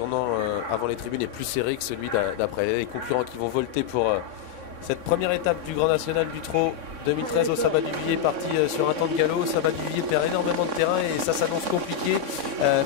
tournant avant les tribunes est plus serré que celui d'après. Les concurrents qui vont volter pour cette première étape du Grand National du Trot 2013 au Sabat du Villiers, parti sur un temps de galop. Sabat du Villiers perd énormément de terrain et ça s'annonce compliqué.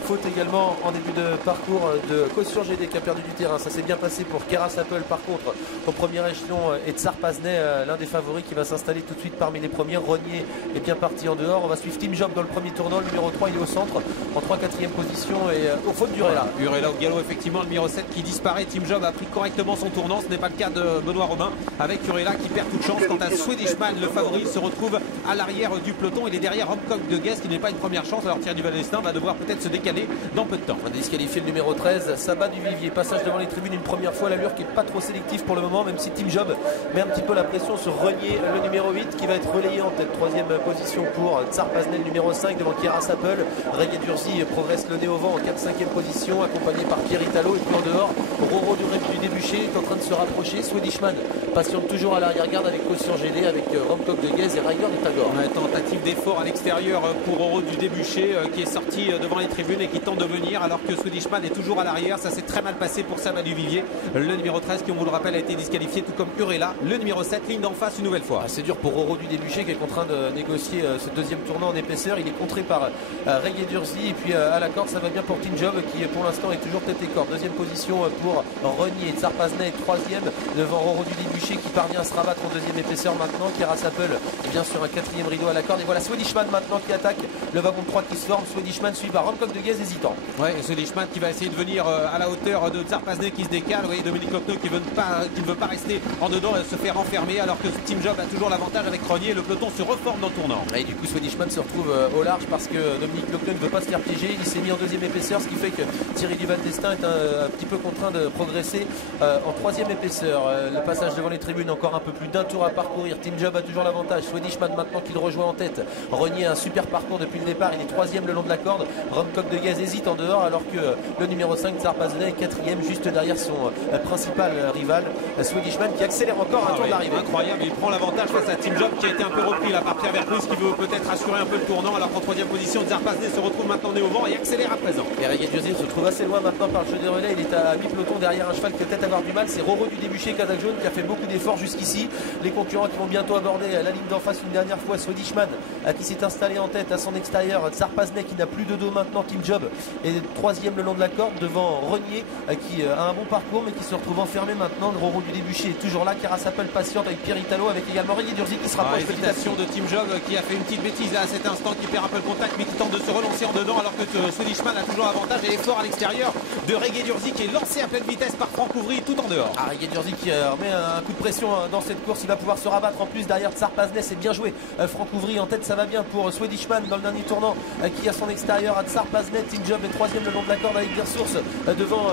Faute également en début de parcours de Caution GD qui a perdu du terrain. Ça s'est bien passé pour Keras Apple par contre au premier échelon et Tsar Pazneh, l'un des favoris qui va s'installer tout de suite parmi les premiers. Rognier est bien parti en dehors. On va suivre Team Job dans le premier tournant. Le numéro 3 il est au centre en 3-4e position et au faute d'Urella. Urella au galop effectivement, le numéro 7 qui disparaît. Team Job a pris correctement son tournant. Ce n'est pas le cas de Benoît Robin avec Urella qui perd toute chance. Quant à Swedishman, le favori, se retrouve à l'arrière du peloton. Il est derrière Romcock de Guest qui n'est pas une première chance. Alors Thierry Duval-Destin va devoir peut-être se décaler dans peu de temps. On va disqualifier le numéro 13, Sabat du Vivier. Passage devant les tribunes une première fois, l'allure qui n'est pas trop sélective pour le moment, même si Team Job met un petit peu la pression sur Renier, le numéro 8 qui va être relayé en tête. 3e position pour Tsar Pazneh, le numéro 5 devant Keras Apple. Rayet Durzi progresse le nez au vent en 4-5e position, accompagné par Pierre Italo. Et puis en dehors, Roro du Débuché est en train de se rapprocher. Swedishman patiente toujours à l'arrière-garde avec Caution GD, avec Romcock de Guez et Ryder du Tagore. Tentative d'effort à l'extérieur pour Roro du Débuché qui est sorti devant les tribunes et qui tente de venir alors que Swedishman est toujours à l'arrière. Ça s'est très mal passé pour Sabat du Vivier. Le numéro 13 qui, on vous le rappelle, a été disqualifié, tout comme Urella. Le numéro 7, ligne d'en face une nouvelle fois. C'est dur pour Roro du Débuché qui est en train de négocier ce deuxième tournant en épaisseur. Il est contré par Rayet Durzi et puis à la corde ça va bien pour Team Job qui pour l'instant est toujours tête et corde. Deuxième position pour Renier. Tsar Pazneh est 3e devant Roro du Débuché qui parvient à se rabattre en deuxième épaisseur maintenant. Keras Apple est bien sur un 4e rideau à la corde et voilà Swedishman maintenant qui attaque le wagon de 3 qui se forme. Swedishman suivi par Romcock de Guez hésitant. Ouais, Swedishman qui va essayer de venir à la hauteur de Tsar Pazneh qui se décale. Vous voyez Dominique Lochneux qui ne veut pas rester en dedans et se faire enfermer alors que Team Job a toujours l'avantage avec Renier. Le peloton se reforme dans le tournant. Et du coup Swedishman se retrouve au large parce que Dominique Lochneux ne veut pas se faire piéger. Il s'est mis en deuxième épaisseur, ce qui fait que Thierry Duval-Destin est un petit peu contraint de progresser en 3e épaisseur. Le passage devant les tribunes, encore un peu plus d'un tour à parcourir. Team Job a toujours l'avantage. Swedishman maintenant qu'il rejoint en tête. Renier un super parcours depuis le départ. Il est 3e le long de la corde. Romcock de Guez hésite en dehors alors que le numéro 5 Tsar Pazneh est 4e juste derrière son principal rival Swedishman qui accélère encore un tour d'arrivée. Incroyable, il prend l'avantage face à Team Job qui a été un peu repris là par Pierre Vercruz qui veut peut-être assurer un peu le tournant alors qu'en 3e position Tsar Pazneh se retrouve maintenant nez au vent et accélère à présent. Et Rayet Durzi se trouve assez loin maintenant par le jeu des relais. Il est à 8 pelotons derrière un cheval qui peut peut-être avoir du mal. C'est Roro du Débuché Kazakh Jaune qui a fait beaucoup d'efforts jusqu'ici. Les concurrents qui vont bientôt aborder la ligne d'en face une dernière fois. Swedishman qui s'est installé en tête à son extérieur. Tsar Pazneh qui n'a plus de dos maintenant. Team Job est 3e le long de la corde devant Renier qui a un bon parcours mais qui se retrouve enfermé maintenant. Le Roro du Débuché est toujours là. Keras Apple patiente avec Pierre Italo avec également Rayet Durzi qui se rapproche petit à petit. De Team Job qui a fait une petite bêtise là à cet instant, qui perd un peu le contact mais qui tente de se relancer en dedans alors que Swedishman a toujours l'avantage et effort à l'extérieur de Rayet Durzi qui est lancé à pleine vitesse par Franck Ouvry tout en dehors. Rayet Durzi qui remet un coup de pression dans cette course. Il va pouvoir se rabattre en plus derrière Tsar Pazneh. C'est bien joué. Franck Ouvry en tête, ça va bien pour Swedishman dans le dernier tournant qui a son extérieur à Tsar Pazneh. Team Job est 3e le long de la corde avec des ressources devant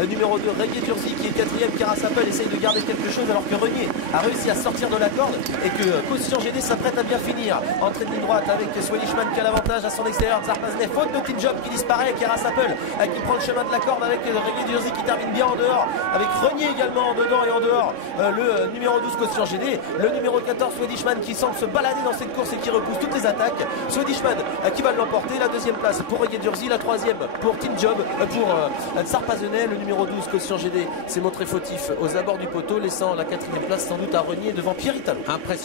le numéro 2 Rayet Durzi qui est 4e. Keras Apple essaye de garder quelque chose alors que Renier a réussi à sortir de la corde et que Caution GD s'apprête à bien finir. Entrée de ligne droite avec Swedishman qui a l'avantage à son extérieur. Tsar Pazneh, faute de Team Job qui disparaît. Keras Apple qui prend le chemin de la corde avec Rayet Durzi qui termine bien en dehors avec Renier également en dedans et en dehors le numéro 12 Caution GD, le numéro 14 Swedishman qui semble se balader dans cette course et qui repousse toutes les attaques. Swedishman qui va l'emporter, la 2e place pour Rayet Durzi, la 3e pour Team Job, pour Tsar Pazneh. Le numéro 12 Caution GD s'est montré fautif aux abords du poteau, laissant la 4e place sans doute à Renier devant Pierre Italo.